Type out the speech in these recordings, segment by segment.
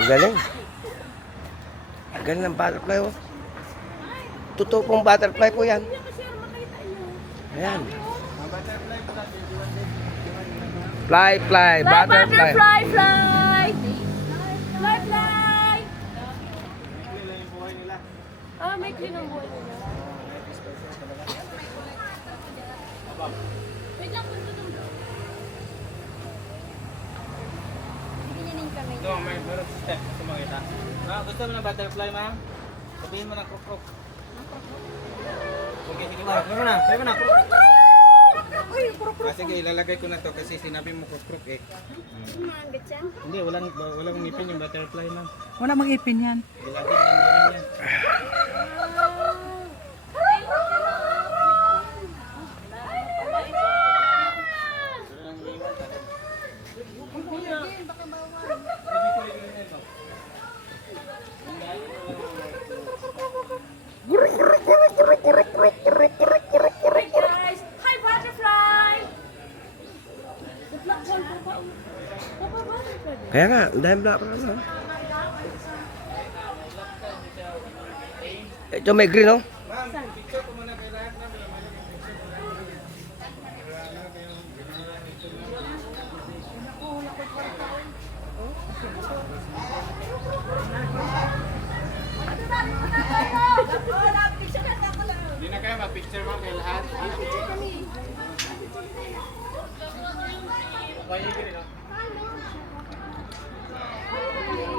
Ang galing. Ang galing ng butterfly, oh. Totoo pong butterfly po yan. Ayan. Fly, fly, butterfly. Fly, fly. Fly, fly. Ah, may clean ang buhay nila. Wait lang, punto nung bro. Bigyan kami. Ito, may meron step sa mga kita. Gusto mo ng butterfly, ma'am? Sabihin mo ng kruk-kruk. Okay, sige mo. Sabi mo na, sabi mo na. Sige, ilalagay ko na to kasi sinabi mo kruk-kruk eh. Maanggit yan? Hindi, walang ngipin yung butterfly, ma'am. Wala mang ipin yan. Ilagay lang mo yan. Guys, hi butterfly! The black one po ba? Butterfly. Kaya nga, ang dahil black. Ito may green, oh. Picture ko muna kay lahat na. Hindi na kaya ma-picture mo kay lahat. Kaya yung green, no?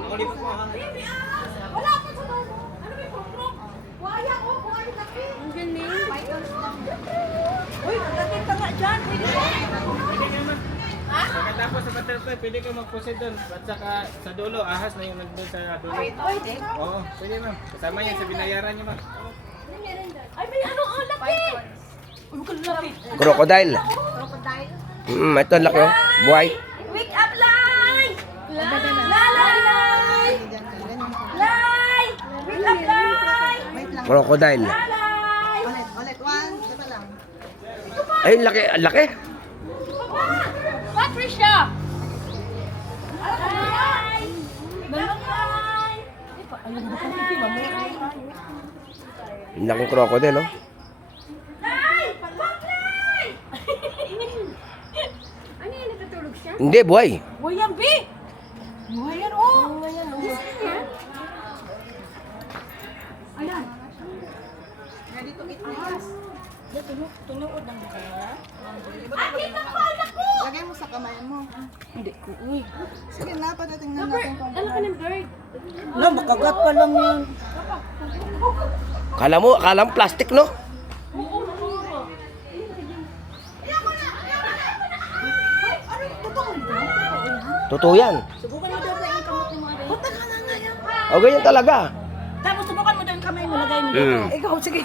Ako dito po ha. Wala pa sa doon. Ano may pumprok? Waya ko, buhay laki. Ang galing. Uy, nagating ka nga dyan. Pwede ba? Pwede naman. Pagkatapos sa butterfly, pwede ka mag-proceed doon. At saka sa dulo, ahas na yung nandun sa dulo. Pwede? Oo, pwede ma'am. Kasama yan sa binayaran niyo ma'am. Ay, may ano, ang laki. Uy, ang laki. Crocodile. Crocodile. Ito ang laki, oh. Buhay. Wake up, Lai! Lai! Lai! Lai! Wake up, Lai! Crocodile. Lai! Ulit, one, ito lang. Ay, laki, ang laki. Patricia! Lai! Lai! Ang laking crocodile, oh. Lai! Lai! Ano yan, natutulog siya? Hindi, buhay. Buhay yan, B! Buhay yan, oh! Buhay yan, oh! Ayan. Ready to eat na. Tunuod ang kaya. Lagay mo sa kamay mo. Hindi ko, uy. Sige na, patatingnan natin kung Dala ka ng bird. Wala, makagat pa lang yan. Kala mo plastic, no? Totoo yan. Subukan mo daw sa iyong kamot mo. Punta ka na nga yan. O, ganyan talaga. Tapos subukan mo daw yung kamay mo, lagay mo Mm. dito. Ikaw, sige.